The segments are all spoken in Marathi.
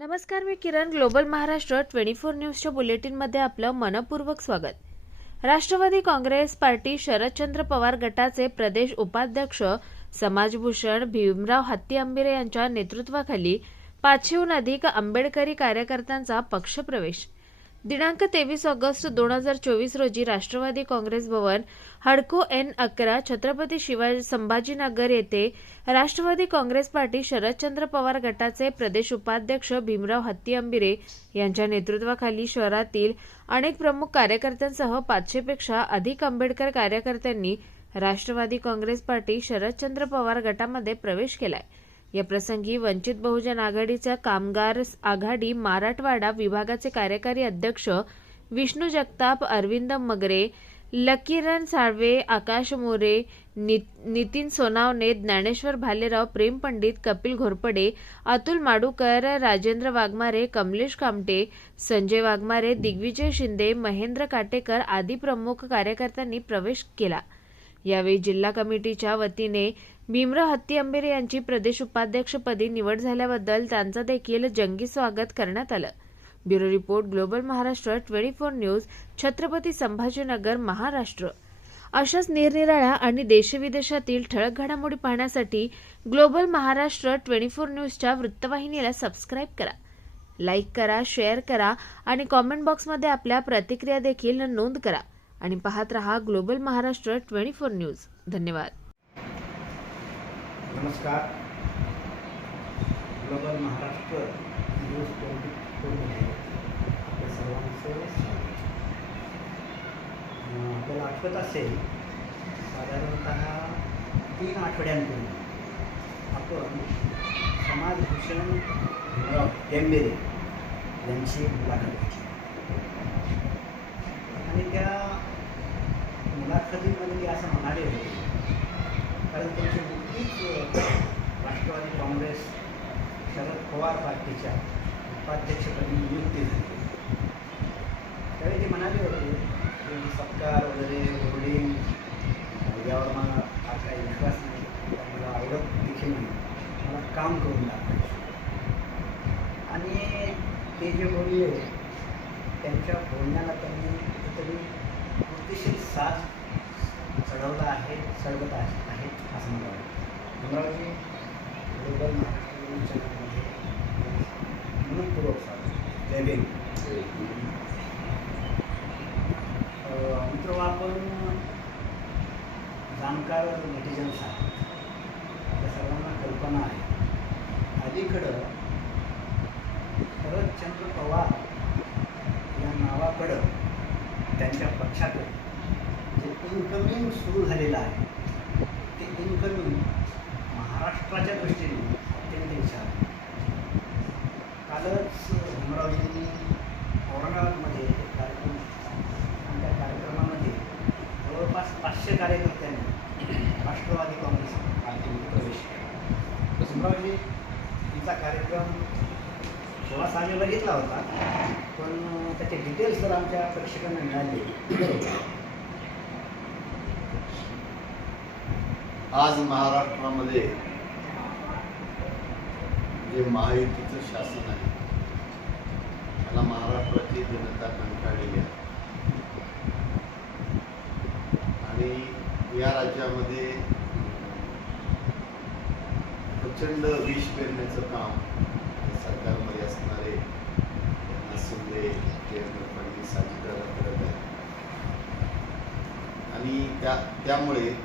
नमस्कार मी Kiran global Maharashtra twenty four न्यूजच्या बुलेटिनमध्ये आपलं मनपूर्वक स्वागत. राष्ट्रवादी काँग्रेस पार्टी शरदचंद्र पवार गटाचे प्रदेश उपाध्यक्ष समाजभूषण भीमराव हत्ती आंबिरे यांच्या नेतृत्वाखाली पाचशेहून अधिक आंबेडकरी कार्यकर्त्यांचा पक्षप्रवेश. दिनांक तेवीस ऑगस्ट दोन हजार चोवीस रोजी राष्ट्रवादी काँग्रेस भवन हडको एन अकरा छत्रपती शिवाजी संभाजीनगर येथे राष्ट्रवादी काँग्रेस पार्टी शरदचंद्र पवार गटाचे प्रदेश उपाध्यक्ष भीमराव हत्ती अंबिरे यांच्या नेतृत्वाखाली शहरातील अनेक प्रमुख कार्यकर्त्यांसह पाचशेपेक्षा अधिक आंबेडकर कार्यकर्त्यांनी राष्ट्रवादी काँग्रेस पार्टी शरदचंद्र पवार गटामध्ये प्रवेश केलाय. या प्रसंगी वंचित बहुजन आघाडीचा कामगार आघाडी मराठवाडा विभागाचे कार्यकारी अध्यक्ष विष्णू जगताप अरविंद मगरे लकीरन साळवे आकाश मोरे नि- नितीन सोनावणे ज्ञानेश्वर भालेराव प्रेम पंडित कपिल घोरपडे अतुल माडूकर राजेंद्र वाघमारे कमलेश कामटे संजय वाघमारे दिग्विजय शिंदे महेंद्र काटेकर आदी प्रमुख कार्यकर्त्यांनी प्रवेश केला. यावेळी जिल्हा कमिटीच्या वतीने भीमराव हत्ती आंबेरे यांची प्रदेश उपाध्यक्षपदी निवड झाल्याबद्दल त्यांचं देखील जंगी स्वागत करण्यात आलं. Bureau report global Maharashtra twenty four news Chhatrapati Sambhajinagar Maharashtra. अशाच निरनिराळ्या आणि देशविदेशातील ठळक घडामोडी पाहण्यासाठी ग्लोबल महाराष्ट्र ट्वेंटी फोर न्यूजच्या वृत्तवाहिनीला सबस्क्राईब करा. लाईक करा शेअर करा आणि कॉमेंट बॉक्समध्ये आपल्या प्रतिक्रिया देखील नोंद करा. आणि पाहत रहा global Maharashtra twenty four news. धन्यवाद. नमस्कार. ग्लोबल महाराष्ट्र न्यूज ट्वेंटी फोरमध्ये आपल्या सर्वांचं स्वागत. आपल्याला आठवत असेल साधारणत तीन आठवड्यांपूर्वी आपण समाजभूषण टेंबेरे यांची मुलाखत घेतली. आणि त्या मुलाखतीमध्ये असं म्हणाले होते कारण त्यांची तीच राष्ट्रवादी काँग्रेस शरद पवार पार्टीच्या उपाध्यक्षपदी नियुक्ती झाली. त्यावेळी ते म्हणाले होते की सत्कार वगैरे होर्डिंग यावर मला हा काही विश्वास नाही मला आवडत देखील नाही. मला काम करून दाखवायचं. आणि ते जे बोलले त्यांच्या बोलण्याला त्यांनी कुठेतरी कृतीशील साथ चढवला आहे चढवत आहे आहेत असं मला वाटतं. अमरावती ग्लोबल महाराष्ट्र चॅनलमध्ये मनपूर्वक स्वागत जय भीम. मित्र आपण जाणकार नेटिजन्स आहेत आपल्या सर्वांना कल्पना आहे. अलीकडं शरदचंद्र पवार या नावाकडं त्यांच्या पक्षाकडे जे इन्कमिंग सुरू झालेलं आहे. ते इन्कमिंग महाराष्ट्राच्या दृष्टीने अत्यंत विचार कालच भीमरावजींनी औरंगाबादमध्ये एक कार्यक्रम आणि त्या कार्यक्रमामध्ये जवळपास पाचशे कार्यकर्त्यांनी राष्ट्रवादी काँग्रेस पार्टीमध्ये प्रवेश केला. भीमरावजी तिचा कार्यक्रम सोळा आम्ही बघितला होता पण त्याचे डिटेल्स जर आमच्या प्रेक्षकांना मिळाले. आज महाराष्ट्रामध्ये जे महायुतीचं शासन आहे. त्याला महाराष्ट्राची जनता कंटाळलेली आहे. आणि या राज्यामध्ये प्रचंड विष पेरण्याचं काम सरकारमध्ये असणारे शिंदे देवेंद्र फडणवीस अजितदादा करत आहेत. आणि त्या त्यामुळे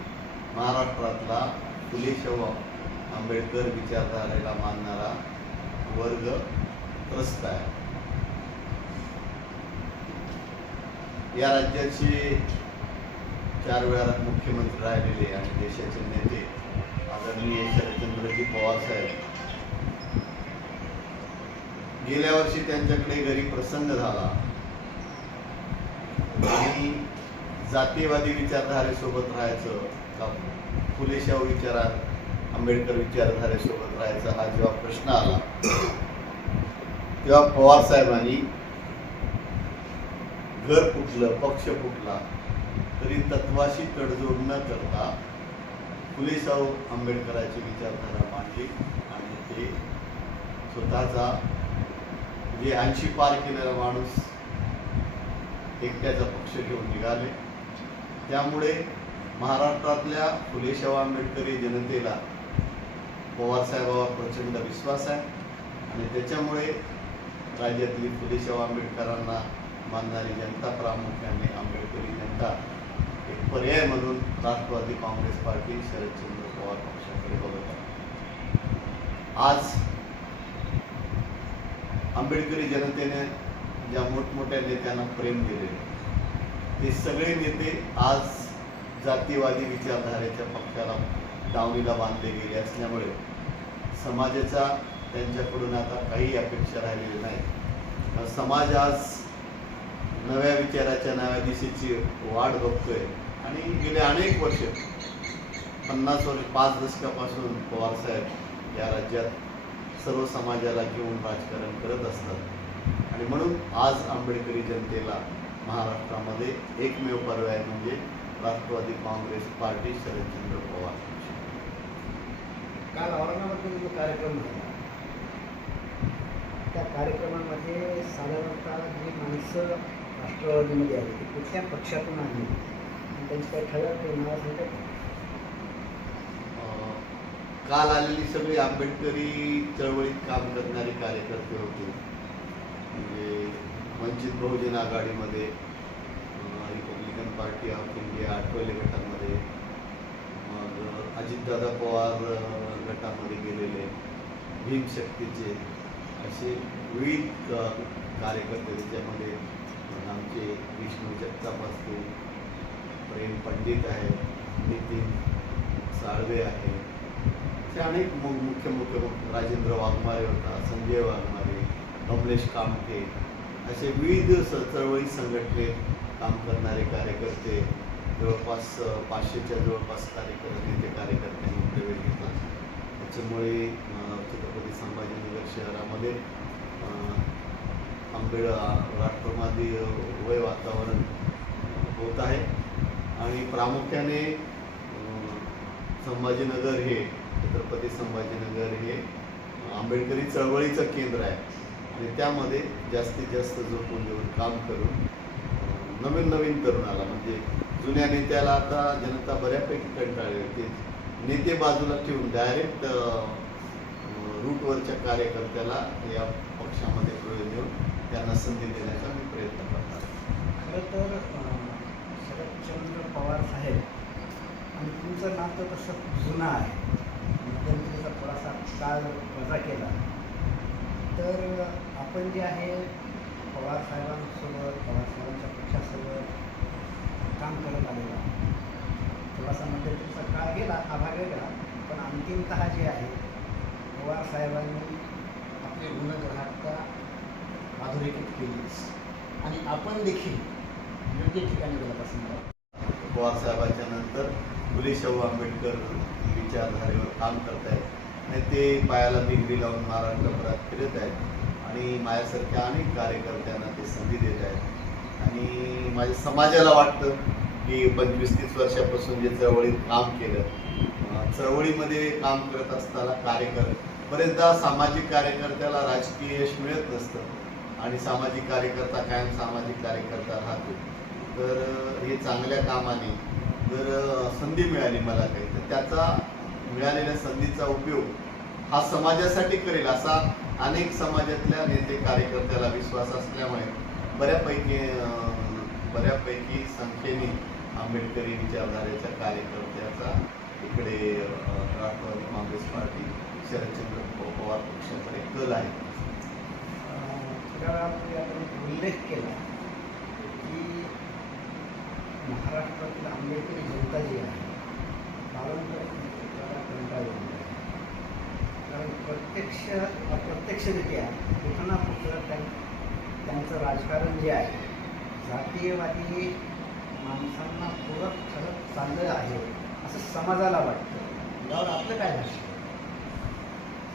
महाराष्ट्रातला फुले शाहू आंबेडकर विचारधारेला मानणारा वर्ग त्रस्त आहे. या राज्याचे चार वेळा मुख्यमंत्री राहिलेले आणि देशाचे नेते आदरणीय शरदचंद्रजी पवार साहेब. गेल्या वर्षी त्यांच्याकडे घरी प्रसंग झाला. आणि जातीयवादी विचारधारेसोबत राहायचं का? फुले शाहू विचारात आंबेडकर विचारधारेसोबत राहायचा हा जेव्हा प्रश्न आला तेव्हा पवार साहेबांनी घर फुटलं पक्ष फुटला तरी तत्वाशी तडजोड न करता फुले शाहू आंबेडकरांची विचारधारा मांडली आणि ते स्वतःचा जे ऐंशी पार केलेला माणूस एकट्याचा पक्ष घेऊन निघाले. त्यामुळे महाराष्ट्रातल्या फुले शाहू आंबेडकरी जनतेला पवारसाहेबावर प्रचंड विश्वास आहे. आणि त्याच्यामुळे राज्यातली फुलेशाहू आंबेडकरांना मानणारी जनता प्रामुख्याने आंबेडकरी जनता एक पर्याय म्हणून राष्ट्रवादी काँग्रेस पार्टी शरदचंद्र पवार पक्षाकडे बघत आहे. आज आंबेडकरी जनतेने ज्या मोठमोठ्या नेत्यांना प्रेम दिले ते सगळे नेते आज जातीवादी विचारधारेच्या पक्षाला दावणीला बांधले गेले असल्यामुळे समाजाचा त्यांच्याकडून आता काही अपेक्षा राहिलेली नाही समाज आज नव्या विचाराच्या नव्या दिशेची वाट बघतोय. आणि गेले अनेक वर्ष पन्नास वर्ष पाच दशकापासून पवारसाहेब या राज्यात सर्व समाजाला घेऊन राजकारण करत असतात. आणि म्हणून आज आंबेडकरी जनतेला महाराष्ट्रामध्ये एकमेव पर्याय म्हणजे राष्ट्रवादी काँग्रेस पार्टी शरदचंद्र पवार. काल औरंगाबादमध्ये जो कार्यक्रम झाला त्या कार्यक्रमामध्ये साधारणतः जी माणसं राष्ट्रवादीमध्ये आली ती कुठल्या पक्षातून आली? आणि त्यांची काही ठळक नावं सांगतात काल आलेली सगळी आंबेडकरी चळवळीत काम करणारे कार्यकर्ते होते. म्हणजे वंचित बहुजन आघाडीमध्ये Republican party of India Athawale गटामध्ये मग अजितदादा पवार गटामध्ये गेलेले भीमशक्तीचे असे विविध कार्यकर्ते त्याच्यामध्ये आमचे विष्णू जगताप असतील प्रेम पंडित आहे नितीन साळवे आहे. असे अनेक मुख्य मुख्य राजेंद्र वाघमारे होता संजय वाघमारे कमलेश कामटे असे विविध चळवळी संघटनेत काम करणारे कार्यकर्ते जवळपास पाचशेच्या जवळपास कार्यकर्ते नेते कार्यकर्त्यांनी प्रवेश घेतला त्याच्यामुळे छत्रपती संभाजीनगर शहरामध्ये आंबेड राष्ट्रवादी वय वातावरण होत आहे. आणि प्रामुख्याने संभाजीनगर हे छत्रपती संभाजीनगर हे आंबेडकरी चळवळीचं केंद्र आहे. आणि त्यामध्ये जास्तीत जास्त झोपून देऊन काम करून नवीन नवीन तरुणाला म्हणजे जुन्या नेत्याला आता जनता बऱ्यापैकी कंटाळली होती नेते बाजूला ठेवून डायरेक्ट रूटवरच्या कार्यकर्त्याला या पक्षामध्ये प्रवेश देऊन त्यांना संधी देण्याचा मी प्रयत्न करणार खरं तर शरदचंद्र पवार साहेब आणि तुमचं नातं तसं जुनं आहे. मध्यंतरीचा थोडासा काळ वजा केला. तर आपण जे आहे पवार पवारसाहेबांच्या पवार साहेबांच्या पक्षासोबत काम करत आलेलो आहोत. थोडासा मध्यंतरीचा काळ गेला हा भाग वेगळा पण अंतिमत जे आहे पवार साहेबांनी आपली गुणग्राहकता अधोरेखित केलीच आणि आपण देखील योग्य ठिकाणी गेला असं पवार साहेबांच्या नंतर फुले शाहू आंबेडकर विचारधारेवर काम करत आहेत आणि ते पायाला बिगडी लावून महाराष्ट्रभरात फिरत आहेत. आणि माझ्यासारख्या अनेक कार्यकर्त्यांना ते संधी देत आहेत. आणि माझ्या समाजाला वाटतं की पंचवीस तीस वर्षापासून जे चळवळीत काम केलं चळवळीमध्ये काम करत असताना कार्यकर बरेचदा सामाजिक कार्यकर्त्याला राजकीय यश मिळत नसतं आणि सामाजिक कार्यकर्ता कायम सामाजिक कार्यकर्ता राहतो. तर हे चांगल्या कामाने जर संधी मिळाली मला काही. तर त्याचा मिळालेल्या संधीचा उपयोग हा समाजासाठी करेल असा अनेक समाजातल्या नेते कार्यकर्त्याला विश्वास असल्यामुळे बऱ्यापैकी बऱ्यापैकी संख्येने आंबेडकरी विचारधारेच्या कार्यकर्त्याचा इकडे राष्ट्रवादी काँग्रेस पार्टी शरदचंद्र पवार पक्षाकडे कल आहे. आपण उल्लेख केला की महाराष्ट्रातील आंबेडकरी जनता जी आहे पारंपरिक कारण प्रत्यक्ष अप्रत्यक्षरित्या कुठं ना कुठं त्यां त्यांचं राजकारण जे आहे जातीयवादी माणसांना पूरक ठरत चाललं आहे असं समाजाला वाटतं. यावर आपलं काय भाष्य?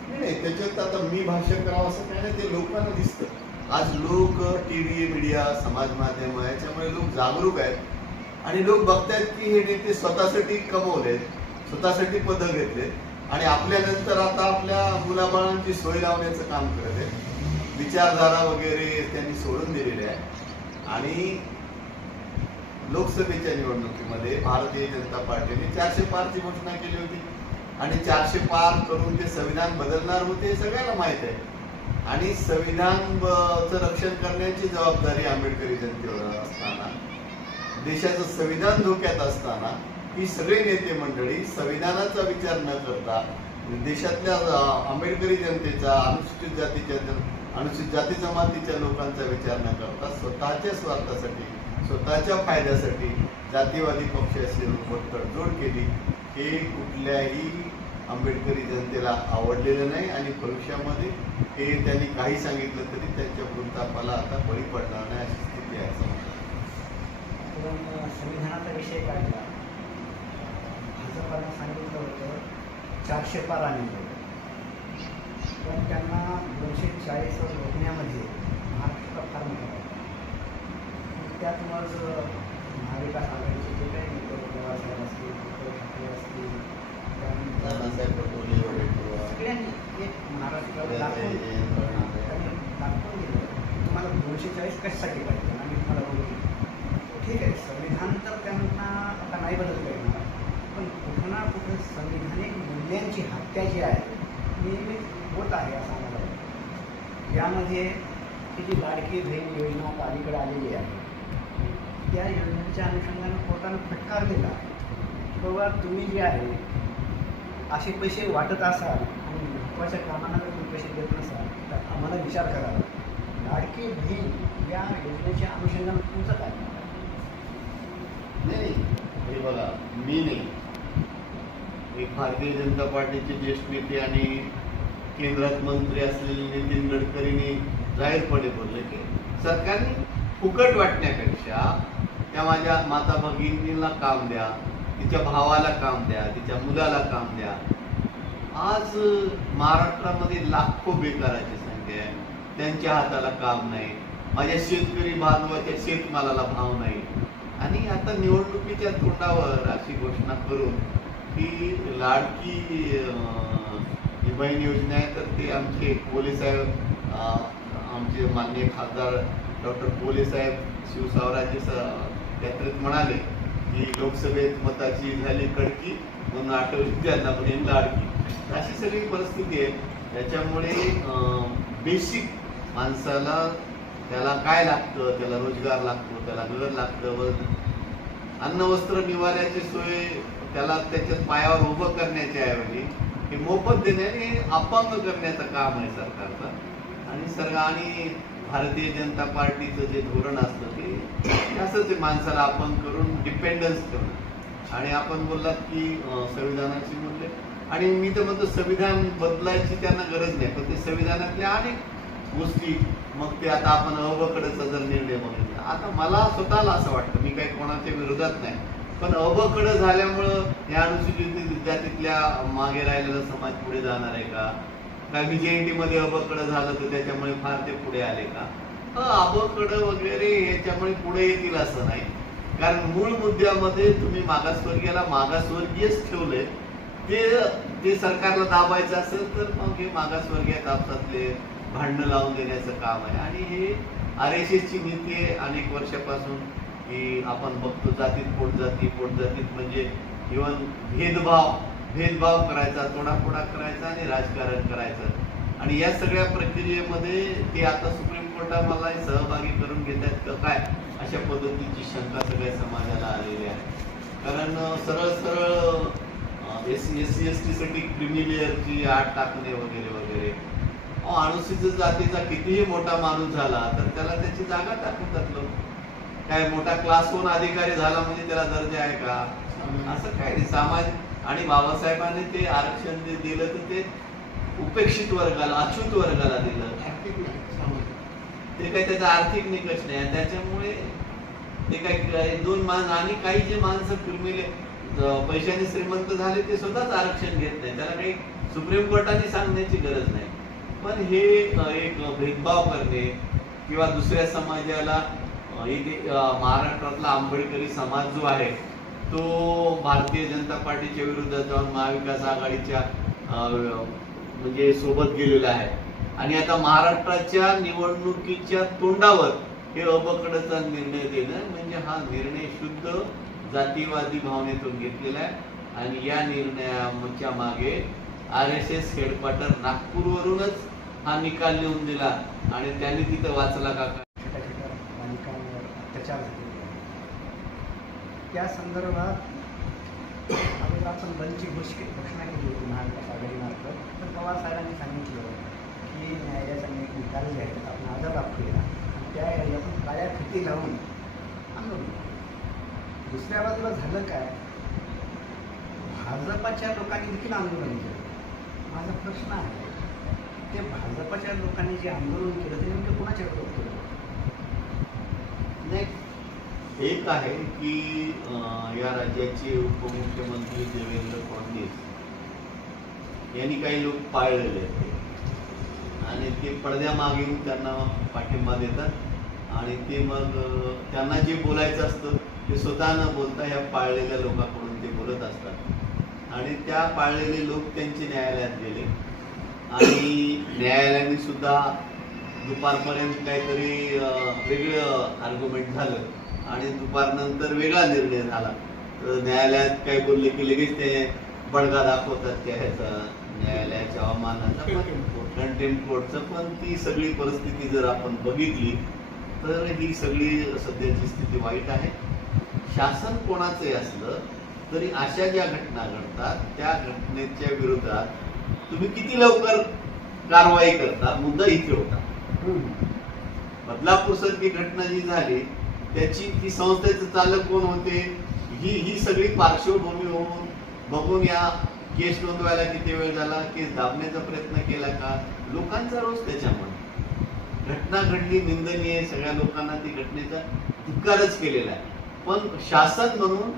नाही नाही त्याच्यात आता मी भाष्य करावं असं काय नाही ते लोकांना दिसतं. आज लोक टी व्ही मीडिया समाज माध्यम याच्यामुळे लोक जागरूक आहेत. आणि लोक बघतायत की हे नेते स्वतःसाठी कमवलेत स्वतःसाठी पदं घेतलेत. आणि आपल्यानंतर आता आपल्या मुलाबाळांची सोय लावण्याचं काम करत आहेत. विचारधारा वगैरे त्यांनी सोडून दिलेल्या आहे. आणि लोकसभेच्या निवडणुकीमध्ये भारतीय जनता पार्टीने चारशे पारची घोषणा केली होती. आणि चारशे पार करून ते संविधान बदलणार होते हे सगळ्यांना माहीत आहे. आणि संविधान रक्षण करण्याची जबाबदारी आंबेडकरी जनतेवर असताना देशाचं संविधान धोक्यात असताना ही सगळे नेते मंडळी संविधानाचा विचार न करता देशातल्या आंबेडकरी जनतेचा अनुसूचित जातीच्या अनुसूचित जाती जमातीच्या लोकांचा विचार न करता स्वतःच्या स्वार्थासाठी स्वतःच्या फायद्यासाठी जातीवादी पक्षाशी तडजोड केली हे कुठल्याही आंबेडकरी जनतेला आवडलेलं नाही आणि भविष्यामध्ये हे त्यांनी काही सांगितलं तरी त्यांच्या वृत्तापाला आता बळी पडणार नाही अशी स्थिती आहे असं म्हणतात. संविधानाचा विषय काढला भाजपानं सांगितलं होतं चारशे पार आणले पण त्यांना दोनशे चाळीसवर रोखण्यामध्ये महाराष्ट्राचा फार मोठा. त्यात मग महाविकास आघाडीचे जे काही नेते पवार साहेब असतील उद्धव ठाकरे असतील सगळ्यांनी एक महाराष्ट्राला दाखवून दाखवून दिलं. तुम्हाला दोनशे चाळीस कशासाठी पाहिजे? आम्ही तुम्हाला बघू ठीक आहे संविधान तर त्यांना आता नाही बदलता येणार. पण कुठं ना कुठं संविधानिक मूल्यांची हत्या जी आहे नेहमीच होत आहे असं मला वाटतं. यामध्ये ही जी लाडकी बहीण योजना पालिकडे आलेली आहे. त्या योजनेच्या अनुषंगानं कोर्टानं फटकार दिला की बाबा तुम्ही जे आहे असे पैसे वाटत असाल आणि महत्त्वाच्या कामांना जर तुम्ही पैसे देत नसाल तर आम्हाला विचार करावा लाडकी बहीण या योजनेच्या अनुषंगानं तुमचं काय नाही हे बघा मी नाही. एक भारतीय जनता पार्टीचे ज्येष्ठ नेते आणि केंद्रात मंत्री असलेले नितीन गडकरींनी जाहीरपणे बोलले की सरकारने फुकट वाटण्यापेक्षा त्या माझ्या माता भगिनीला काम द्या तिच्या भावाला काम द्या तिच्या मुलाला काम द्या. आज महाराष्ट्रामध्ये लाखो बेकाराची संख्या आहे. त्यांच्या हाताला काम नाही. माझ्या शेतकरी बांधवाच्या शेतमालाला भाव नाही. आणि आता निवडणुकीच्या तोंडावर अशी घोषणा करून की लाडकी अं, ही बहीण योजना आहे तर ते आमचे कोले साहेब आमचे माननीय खासदार डॉक्टर कोले साहेब शिवसावराजे स- यात्रेत म्हणाले की लोकसभेत मताची झाली कडकी म्हणून आठवली त्यांना बहीण लाडकी अशी सगळी परिस्थिती आहे. त्याच्यामुळे बेसिक माणसाला त्याला काय लागतं त्याला रोजगार लागतो त्याला घर लागतं व अन्न वस्त्र निवाऱ्याची सोय त्याला त्याच्या पायावर उभं करण्याच्या ऐवजी हे मोफत देण्याने हे अपंग करण्याचं काम आहे सरकारचं. आणि सर आणि भारतीय जनता पार्टीचं जे धोरण असतं ते असंच ते माणसाला अपंग करून डिपेंडन्स करून आणि आपण बोललात की संविधानाची मूल्य. आणि मी तर म्हणतो संविधान बदलायची त्यांना गरज नाही पण ते संविधानातल्या अनेक गोष्टी मग ते आता आपण अबकडेचा जर निर्णय बघितला. आता मला स्वतःला असं वाटतं मी काही कोणाच्या विरोधात नाही. पण अबकड झाल्यामुळं या अनुसूचित जातीतल्या मागे राहिलेला समाज पुढे जाणार आहे का? काय व्हीजेएनटी मध्ये अबकड झालं तर त्याच्यामुळे फार ते पुढे आले का? अबकड वगैरे याच्यामुळे पुढे येतील असं नाही. कारण मूळ मुद्द्यामध्ये तुम्ही मागासवर्गीयाला मागासवर्गीयच ठेवले ते ते सरकारला दाबायचं असेल तर मग हे मागासवर्गीय कापसातले भांडणं लावून देण्याचं काम आहे. आणि हे आर एस एसची नीती आहे अनेक वर्षापासून. की आपण बघतो जातीत पोट जाती पोट जातीत म्हणजे इवन भेदभाव भेदभाव करायचा तोडाफोडा करायचा आणि राजकारण करायचं. आणि या सगळ्या प्रक्रियेमध्ये ते आता सुप्रीम कोर्टा मला सहभागी करून घेतात का काय अशा पद्धतीची शंका सगळ्या समाजाला आलेली आहे. कारण सरळ सरळ S C S C S T साठी क्रिमिलियरची आठ टाकणे वगैरे वगैरे. अनुसूचित जातीचा कितीही मोठा माणूस झाला तर त्याला त्याची जागा टाकून लोक. काय मोठा क्लास वन अधिकारी झाला म्हणजे त्याला दर्जा आहे का? असं काय नाही. समाज आणि बाबासाहेबांनी ते आरक्षण जे दिलं तर ते उपेक्षित वर्गाला अच्युत वर्गाला दिलं. ते काही त्याचा आर्थिक निकष नाही. त्याच्यामुळे ते काही दोन माणसं आणि काही जे माणसं फिरमिले पैशाने श्रीमंत झाले ते स्वतःच आरक्षण घेत नाही. त्याला काही सुप्रीम कोर्टाने सांगण्याची गरज नाही. पण हे एक भेदभाव करणे किंवा दुसऱ्या समाजाला महाराष्ट्रातला आंबेडकरी समाज जो आहे तो भारतीय जनता पार्टीच्या विरुद्ध जाऊन महाविकास आघाडीच्या म्हणजे सोबत गेलेला आहे. आणि आता महाराष्ट्राच्या निवडणुकीच्या तोंडावर हे अबकडचा निर्णय देणं म्हणजे हा निर्णय शुद्ध जातीवादी भावनेतून घेतलेला आहे. आणि या निर्णयाच्या मागे आर एस एस हेडक्वार्टर नागपूरवरूनच हा निकाल लिहून दिला आणि त्यांनी तिथं वाचला का? प्रचार झालेले त्या संदर्भात आम्ही आपण बंदची घोषके घोषणा केली होती महाविकास आघाडीमार्फत. पण पवार साहेबांनी सांगितलं की न्यायालयाचा एक निकाल जे आहेत आपण आजार दाखवूया. त्या आपण काळ्या फिती लावून आंदोलन दुसऱ्या बाजूला झालं काय? भाजपाच्या लोकांनी देखील आंदोलन केलं. माझा प्रश्न आहे ते भाजपाच्या लोकांनी जे आंदोलन केलं ते नेमकं कोणाच्या विरोधात केलं? नाही एक आहे की या राज्याचे उपमुख्यमंत्री देवेंद्र फडणवीस यांनी काही लोक पाळलेले आहेत. आणि ते पडद्यामागे येऊन त्यांना पाठिंबा देतात. आणि ते मग त्यांना जे बोलायचं असतं ते स्वतः न बोलता ह्या पाळलेल्या लोकांकडून ते बोलत असतात. आणि त्या पाळलेले लोक त्यांचे न्यायालयात गेले. आणि न्यायालयाने सुद्धा दुपारपर्यंत काहीतरी वेगळं आर्ग्युमेंट झालं. आणि दुपारनंतर वेगळा निर्णय झाला. तर न्यायालयात काय बोलले की लगेच ते बडगा दाखवतात त्या ह्याचा न्यायालयाच्या अवमानाचा पण कंटेम्प कोर्टचं पण ती सगळी परिस्थिती जर आपण बघितली तर ही सगळी सध्याची स्थिती वाईट आहे. शासन कोणाचंही असलं तरी अशा ज्या घटना घडतात त्या घटनेच्या विरोधात तुम्ही किती लवकर कारवाई करता? मुद्दा इथे होता. बदलापूर सारखी घटना जी झाली त्याची ती संस्थेचे चालक कोण होते ही ही सगळी पार्श्वभूमी होऊन बघून या केस नोंदवायला किती वेळ झाला केस दाबण्याचा प्रयत्न केला का? लोकांचा रोष त्याच्यामुळे. घटना घडली निंदनीय आहे, सगळ्या लोकांना ती घटनेचा धिक्कारच केलेला आहे. पण शासन म्हणून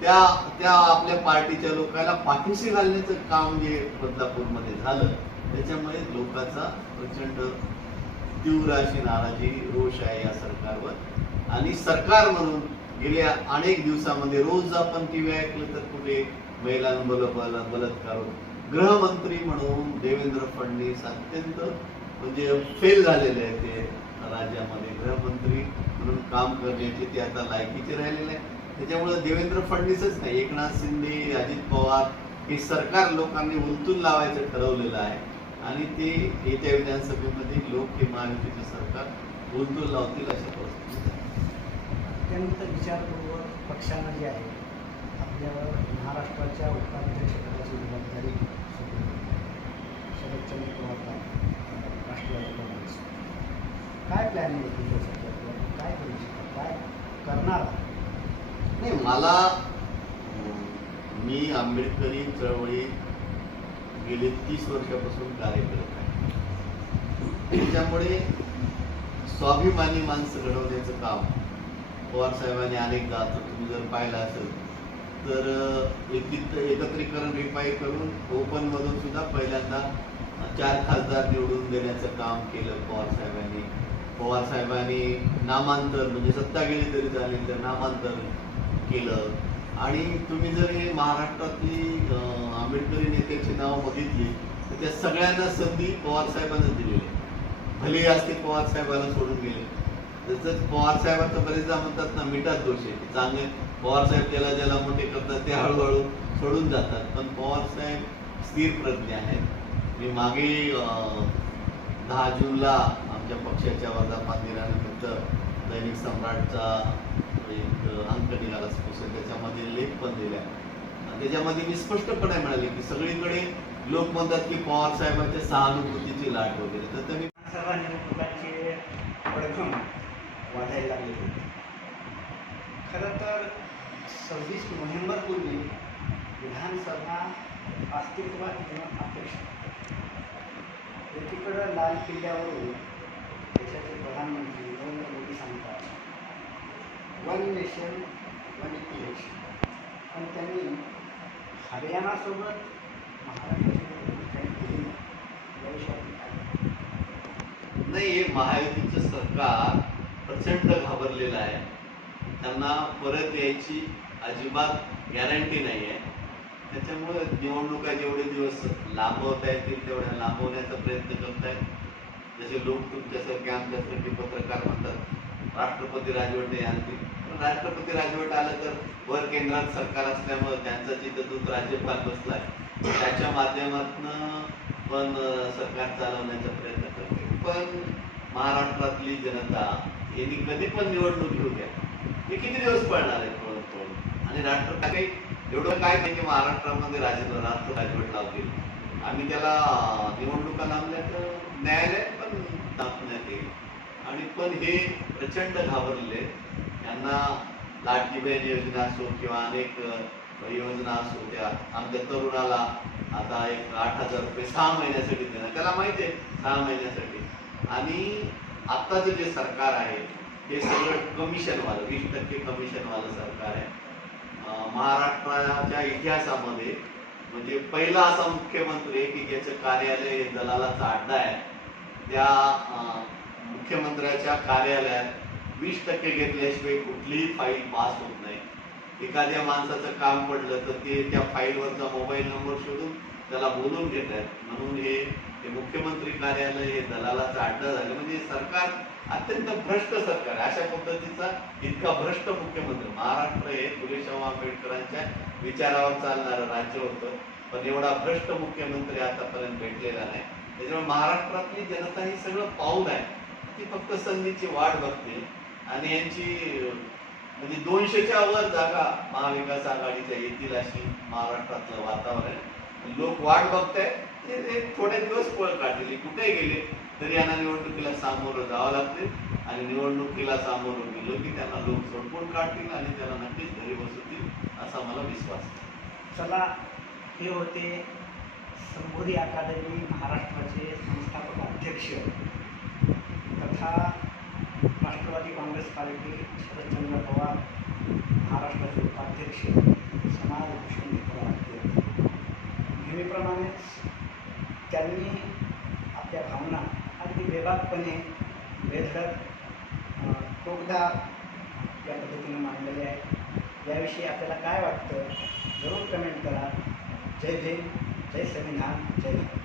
त्या त्या आपल्या पार्टीच्या लोकांना पाठीशी घालण्याचं काम जे बदलापूरमध्ये झालं त्याच्यामुळे लोकांचा प्रचंड तीव्र अशी नाराजी रोष आहे या सरकारवर. आणि सरकार म्हणून गेल्या अनेक दिवसामध्ये रोज आपण टीव्ही ऐकलं तर कुठे महिलांबल बलात्कार गृहमंत्री म्हणून देवेंद्र फडणवीस अत्यंत म्हणजे फेल झालेले आहे ते राज्यामध्ये. गृहमंत्री म्हणून काम करण्याचे ते आता लायकीचे राहिलेले आहे. त्याच्यामुळे देवेंद्र फडणवीसच नाही. एकनाथ शिंदे अजित पवार हे सरकार लोकांनी उलटून लावायचं ठरवलेलं आहे. आणि ते येत्या विधानसभेमध्ये लोक हे महायुतीचं सरकार उलटून लावतील अशा परिस्थिती अत्यंत विचारपूर्वक पक्षानं जे आहे आपल्यावर महाराष्ट्राच्या उपाध्यक्षपदाची जबाबदारी सोपवली. शरदचंद्र पवार राष्ट्रवादी काँग्रेस काय प्लॅन आहे तुमच्यासाठी आपल्याला? काय करू शकता काय करणार? नाही मला मी आंबेडकरी चळवळीत गेले तीस वर्षापासून कार्य करत आहे. त्याच्यामुळे स्वाभिमानी माणसं घडवण्याचं काम पवार साहेबांनी अनेकदा आता तुम्ही जर पाहिलं असेल तर अं, एकित एकत्रीकरण रिपाई करून ओपन मधून सुद्धा पहिल्यांदा चार खासदार निवडून देण्याचं काम केलं पवार साहेबांनी. पवार साहेबांनी नामांतर म्हणजे सत्ता गेली तरी चालेल तर नामांतर केलं. आणि तुम्ही जर हे महाराष्ट्रातली आंबेडकरी नेत्याची नावं बघितली तर त्या सगळ्यांना संधी पवार साहेबांना दिलेली भले असते पवार साहेबांना सोडून गेले. जसं पवार साहेबांचं बरेचदा म्हणतात ना मिठात दोष आहे. चांगले पवार साहेब ज्याला ज्याला मोठे करतात ते हळूहळू सोडून जातात. पण पवार साहेब स्थिर प्रज्ञ आहेत. मी मागे दहा जूनला आमच्या पक्षाच्या वर्धापन दिल्यानंतर दैनिक सम्राटचा एक अंक निघाला स्पेशल त्याच्यामध्ये लेख पण दिला आणि त्याच्यामध्ये मी स्पष्टपणे म्हणाले की सगळीकडे लोक म्हणतात की पवार साहेबांच्या सहानुभूतीची लाट वगैरे. तर त्यांनी सर्व निवडणुकांचे पडघम वाढायला लागले होते. खरं तर सव्वीस नोव्हेंबरपूर्वी विधानसभा अस्तित्वात येणं अपेक्षित एकीकडं लाल किल्ल्यावरून देशाचे प्रधानमंत्री नरेंद्र मोदी सांगतात वन नेशन वन इलेक्शन पण त्यांनी हरियाणासोबत महाराष्ट्राची काही केली नाही याविषयी नाही हे महायुतीचं सरकार प्रचंड घाबरलेलं आहे. त्यांना परत यायची अजिबात गॅरंटी नाही आहे त्याच्यामुळे निवडणुका जेवढे दिवस लांबवता येतील तेवढ्या लांबवण्याचा प्रयत्न करतायत. जसे लोक तुमच्यासारखे आमच्यासारखे पत्रकार म्हणतात राष्ट्रपती राजवट यांनी राष्ट्रपती राजवट आलं तर वर केंद्रात सरकार असल्यामुळे त्यांचा जिथं दूत राज्यपाल बसलाय त्याच्या माध्यमातून पण सरकार चालवण्याचा प्रयत्न करते पण महाराष्ट्रातली जनता यांनी कधी पण निवडणूक घेऊ द्या. हे किती दिवस पडणार आहे पळून थोडं आणि राष्ट्र काही एवढं काय नाही की महाराष्ट्रामध्ये राजेंद्र राष्ट्र राजवट लावतील. आम्ही त्याला निवडणुका लावल्या तर न्यायालयात पण दाखवण्यात येईल. आणि पण हे प्रचंड घाबरले यांना लाडकी बहीण योजना असो किंवा अनेक योजना असो त्या आमच्या तरुणाला आता एक आठ हजार रुपये सहा महिन्यासाठी देणार. त्याला माहिती आहे सहा महिन्यासाठी. आणि आत्ताचं जे सरकार आहे हे सगळं कमिशनवालं वीस टक्के कमिशनवालं सरकार आहे. महाराष्ट्राच्या इतिहासामध्ये म्हणजे पहिला असा मुख्यमंत्री आहे की ज्याचं कार्यालय हे दलालाचा अड्डा आहे. त्या मुख्यमंत्र्याच्या कार्यालयात वीस टक्के घेतल्याशिवाय कुठलीही फाईल पास होत नाही. एखाद्या माणसाचं काम पडलं तर ते त्या फाईलवरचा मोबाईल नंबर शोधून त्याला बोलून घेत आहेत. म्हणून हे हे मुख्यमंत्री कार्यालय हे दलालाचा अड्डा झालं. म्हणजे सरकार अत्यंत भ्रष्ट सरकार अशा पद्धतीचा इतका भ्रष्ट मुख्यमंत्री. महाराष्ट्र हे फुलेशाह आंबेडकरांच्या विचारावर चालणारं राज्य होतं. पण एवढा भ्रष्ट मुख्यमंत्री आतापर्यंत भेटलेला नाही. त्याच्यामुळे महाराष्ट्रातली जनता ही सगळं पाहून आहे. ती फक्त संधीची वाट बघते. आणि यांची म्हणजे दोनशेच्या वर जागा महाविकास आघाडीच्या येतील अशी महाराष्ट्रातलं वातावरण लोक वाट बघताय ते ते थोडे दिवस पळ काढले कुठे गेले तरी यांना निवडणुकीला सामोरं जावं लागते. आणि निवडणुकीला सामोरं गेलो की त्यांना लोक सोडपून काढतील आणि त्यांना नक्कीच घरी बसवतील असा मला विश्वास चला हे होते संबोधी अकादमी महाराष्ट्राचे संस्थापक अध्यक्ष. तथा राष्ट्रवादी काँग्रेस पार्टी शरदचंद्र पवार महाराष्ट्राचे उपाध्यक्ष समाजभूषण पवार नेहमीप्रमाणेच त्यांनी आपल्या भावना अगदी बेबाकपणे बेधडक टोकदार या पद्धतीने मांडलेले आहे याविषयी आपल्याला काय वाटतं? जरूर कमेंट करा. जय भीम जय संविधान जय भारत